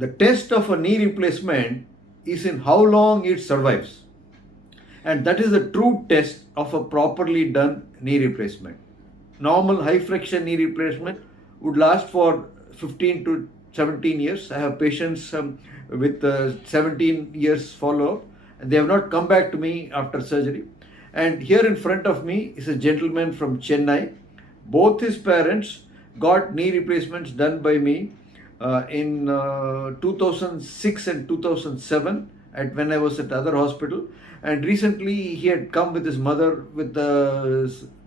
The test of a knee replacement is in how long it survives. And that is the true test of a properly done knee replacement. Normal high friction knee replacement would last for 15 to 17 years. I have patients with 17 years follow-up, and they have not come back to me after surgery. And here in front of me is a gentleman from Chennai. Both his parents got knee replacements done by me in 2006 and 2007 when I was at other hospital. And recently he had come with his mother with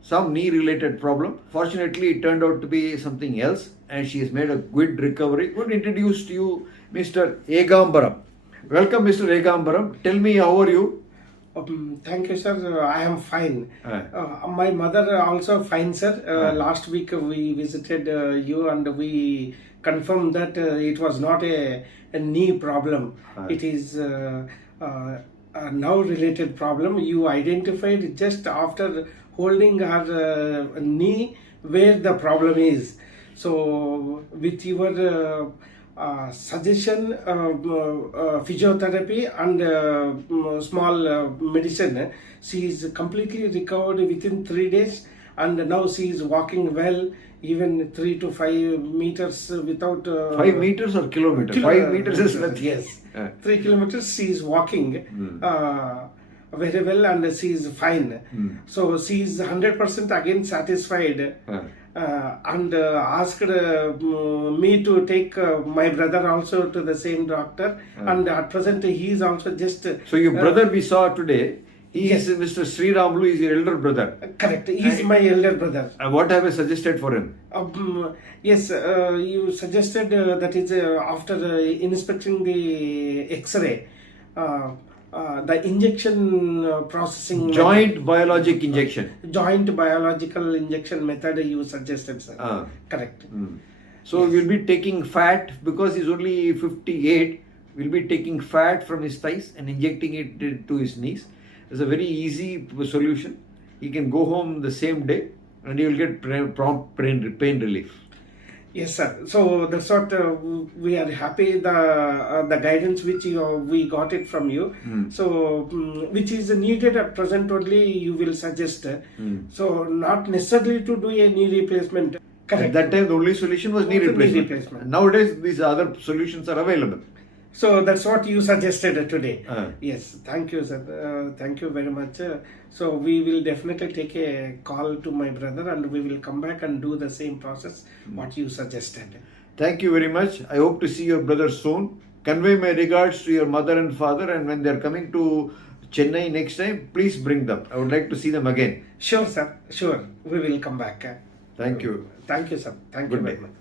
some knee related problem. Fortunately, it turned out to be something else, and she has made a good recovery. I would introduce to you Mr. Egambaram. Welcome, Mr. Egambaram. Tell me, how are you? Thank you, sir. I am fine. My mother also fine, sir. Last week we visited you and we confirmed that it was not a knee problem. It is a now related problem. You identified just after holding her knee where the problem is. So with your suggestion, physiotherapy and small medicine, she is completely recovered within 3 days, and now she is walking well, even 3 to 5 meters without 5 meters or kilometers? 5 meters is nothing. Yes. 3 kilometers she is walking very well, and she is fine. So she is 100% again satisfied. And asked me to take my brother also to the same doctor, and at present he is also just so your brother we saw today, he is Mr. Sri Ramlu, is your elder brother. Correct, he is my elder brother. What have I suggested for him? Yes, you suggested that is after inspecting the x-ray, the injection processing Joint Biologic Injection. Joint biological injection method you suggested, sir. Correct. So we'll be taking fat, because he's only 58, we'll be taking fat from his thighs and injecting it to his knees. It's a very easy solution. He can go home the same day and he will get prompt pain relief. Yes, sir. So that's what we are happy the guidance which we got it from you. So which is needed at present only you will suggest. So not necessarily to do a knee replacement. Correct. At that time the only solution was knee replacement. Nowadays these other solutions are available. So that's what you suggested today. Yes, thank you, sir. Thank you very much. So we will definitely take a call to my brother, and we will come back and do the same process what you suggested. Thank you very much. I hope to see your brother soon. Convey my regards to your mother and father, and when they are coming to Chennai next time, please bring them. I would like to see them again. Sure, sir. Sure. We will come back. Thank you. Thank you, sir. Thank you very much.